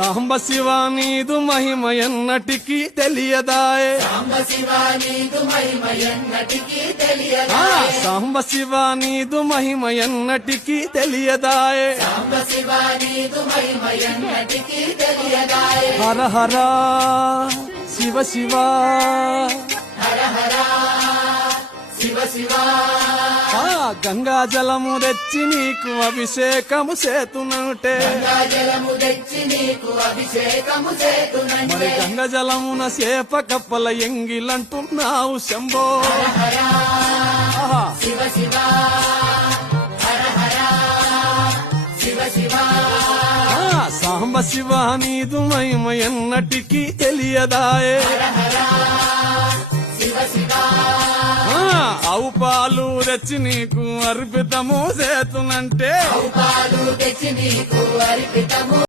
సాంబ శివ నీదు మహిమ ఎన్నటికీ తెలియదాయే సాంబ శివ నీదు మహిమ ఎన్నటికీ ఆ, తెలియదాయే సాంబ శివ నీదు మహిమ ఎన్నటికీ తెలియదాయే సాంబ శివ నీదు మహిమ ఎన్నటికీ తెలియదాయే హర హర శివ శివ హర హర శివ శివ ఆ, గంగా జలము తెచ్చి నీకు అభిషేకము చేతునంటే జలము తెచ్చి నీకు అభిషేకము మరి చేతునంటే గంగ జలమున సేప కప్పల ఎంగిలంటున్నావు శంభో ఆహా. శివ శివ హర హర శివ శివ ఆ, సాంబ శివ నీదు మహిమ ఎన్నటికీ తెలియదాయే శివ శివ ఆ, ఆవు పాలు తెచ్చి నీకు అర్పితము చేతునంటే పాలు తెచ్చి నీకు అర్పితము